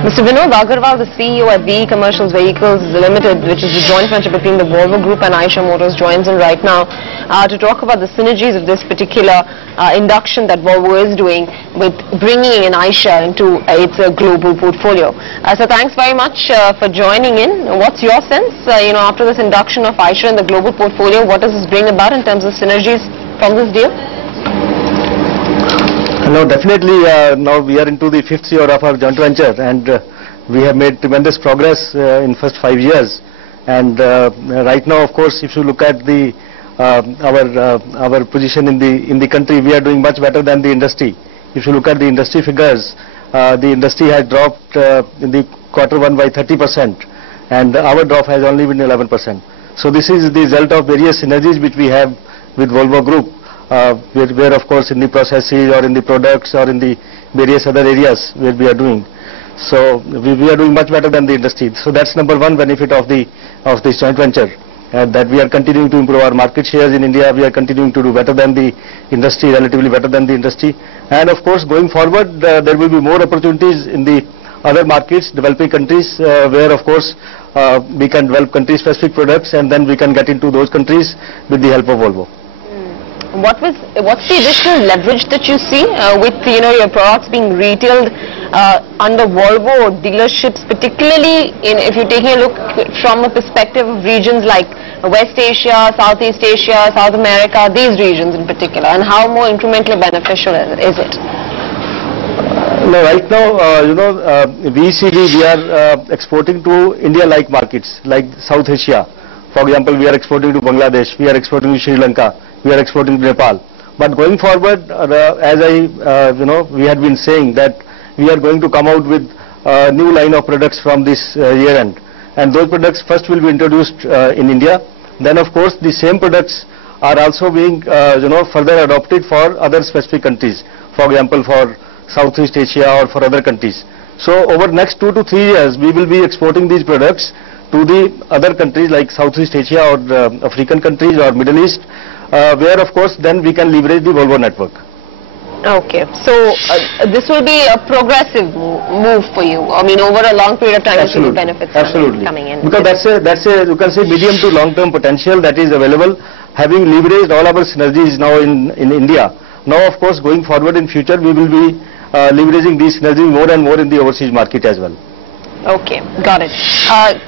Mr. Vinod Aggarwal, the CEO at VE Commercial Vehicles Limited, which is the joint venture between the Volvo Group and Eicher Motors, joins in right now to talk about the synergies of this particular induction that Volvo is doing with bringing in Eicher into its global portfolio. So thanks very much for joining in. What's your sense, after this induction of Eicher in the global portfolio, what does this bring about in terms of synergies from this deal? No, definitely now we are into the 5th year of our joint venture, and we have made tremendous progress in first 5 years. And right now, of course, if you look at the our position in the country, we are doing much better than the industry. If you look at the industry figures, the industry has dropped in the Q1 by 30%, and our drop has only been 11%. So this is the result of various synergies which we have with Volvo Group. Where of course in the processes or in the products or in the various other areas where we are doing. So we are doing much better than the industry. So that's number one benefit of this joint venture, that we are continuing to improve our market shares in India. We are continuing to do better than the industry, relatively better than the industry. And of course going forward there will be more opportunities in the other markets, developing countries, where of course we can develop country specific products, and then we can get into those countries with the help of Volvo. What's the additional leverage that you see with your products being retailed under Volvo dealerships, particularly if you're taking a look from a perspective of regions like West Asia, Southeast Asia, South America, these regions in particular, and how more incrementally beneficial is it? No, right now, we are exporting to India-like markets like South Asia. For example, we are exporting to Bangladesh, we are exporting to Sri Lanka, we are exporting to Nepal. But going forward, as we had been saying that we are going to come out with a new line of products from this year end, and those products first will be introduced in India. Then of course the same products are also being further adopted for other specific countries. For example, for Southeast Asia or for other countries. So over the next 2 to 3 years, we will be exporting these products to the other countries like Southeast Asia or African countries or Middle East, where of course then we can leverage the Volvo network. Okay, so this will be a progressive move for you. I mean, over a long period of time, you see the benefits coming in. Because that's a you can say medium to long term potential that is available, having leveraged all our synergies now in India. Now of course going forward in future we will be leveraging these synergies more and more in the overseas market as well. Okay, got it.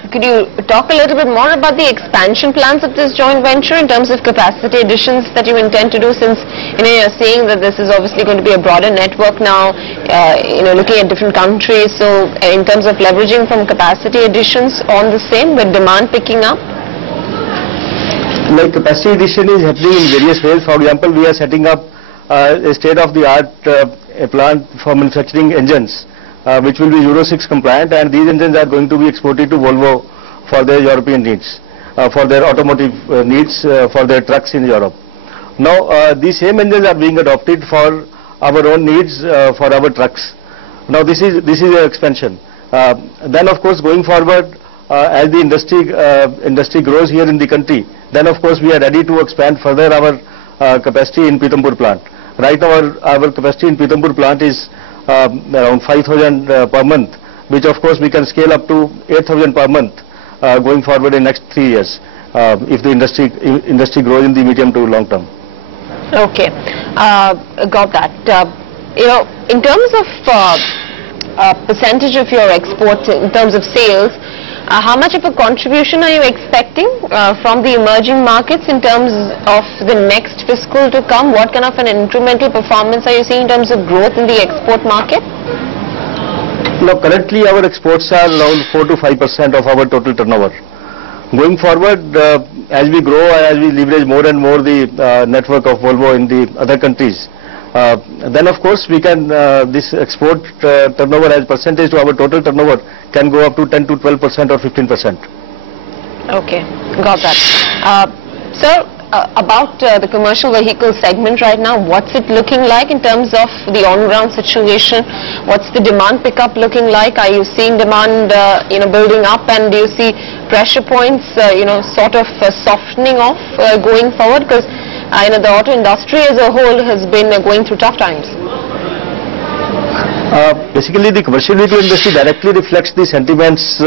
Could you talk a little bit more about the expansion plans of this joint venture in terms of capacity additions that you intend to do, since you're saying that this is obviously going to be a broader network now, looking at different countries. So in terms of leveraging from capacity additions on the same with demand picking up? Like capacity addition is happening in various ways. For example, we are setting up a state-of-the-art plant for manufacturing engines, which will be Euro 6 compliant, and these engines are going to be exported to Volvo for their European needs, for their automotive needs, for their trucks in Europe. Now these same engines are being adopted for our own needs, for our trucks. Now this is an expansion. Then of course going forward, as the industry grows here in the country, then of course we are ready to expand further our capacity in Pithampur plant. Right now our capacity in Pithampur plant is around 5,000 per month, which of course we can scale up to 8,000 per month going forward in next 3 years, if the industry grows in the medium to long term. Okay, got that. In terms of percentage of your exports in terms of sales, how much of a contribution are you expecting from the emerging markets in terms of the next fiscal to come? What kind of an incremental performance are you seeing in terms of growth in the export market? Now currently our exports are around 4 to 5% of our total turnover. Going forward, as we grow, as we leverage more and more the network of Volvo in the other countries, then of course we can, this export turnover as percentage to our total turnover can go up to 10 to 12% or 15%. Okay, got that. Sir, about the commercial vehicle segment right now, what's it looking like in terms of the on-ground situation? What's the demand pickup looking like? Are you seeing demand building up, and do you see pressure points sort of softening off going forward? Because the auto industry as a whole has been going through tough times. Basically, the commercial vehicle industry directly reflects the sentiments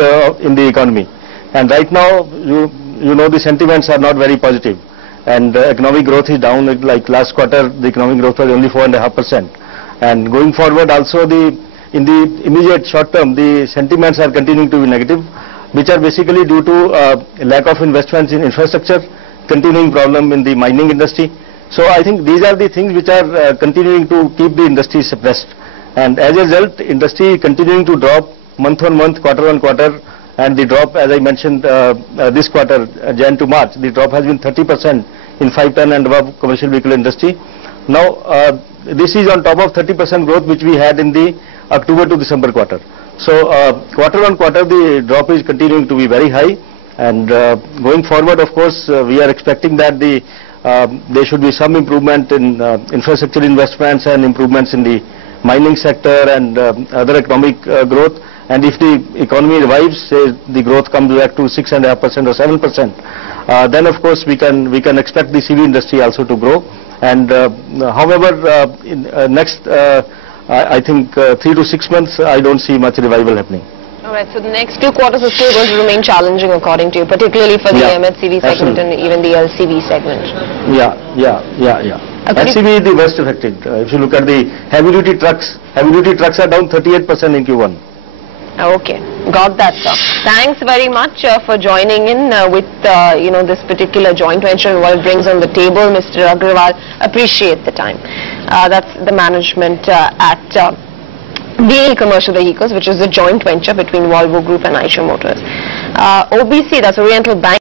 in the economy. And right now, you know, the sentiments are not very positive. And economic growth is down. Like last quarter, the economic growth was only 4.5%. And going forward, also in the immediate short term, the sentiments are continuing to be negative, which are basically due to lack of investments in infrastructure, continuing problem in the mining industry. So I think these are the things which are continuing to keep the industry suppressed. And as a result, industry continuing to drop month on month, quarter on quarter, and the drop, as I mentioned, this quarter, Jan to March, the drop has been 30% in 5-ton and above commercial vehicle industry. Now, this is on top of 30% growth which we had in the October to December quarter. So, quarter on quarter, the drop is continuing to be very high. And going forward, of course, we are expecting that there should be some improvement in infrastructure investments and improvements in the mining sector and other economic growth. And if the economy revives, say the growth comes back to 6.5% or 7%, then of course we can expect the CV industry also to grow. And however, in next I think 3 to 6 months, I don't see much revival happening. All right, so the next 2 quarters are still going to remain challenging according to you, particularly for the MHCV segment and even the LCV segment. Yeah. LCV is the worst affected. If you look at the heavy-duty trucks are down 38% in Q1. Okay, got that, sir. Thanks very much for joining in with this particular joint venture and what it brings on the table, Mr. Aggarwal. Appreciate the time. That's the management at VE Commercial Vehicles, which is the joint venture between Volvo Group and Eicher Motors. OBC, that's Oriental Bank.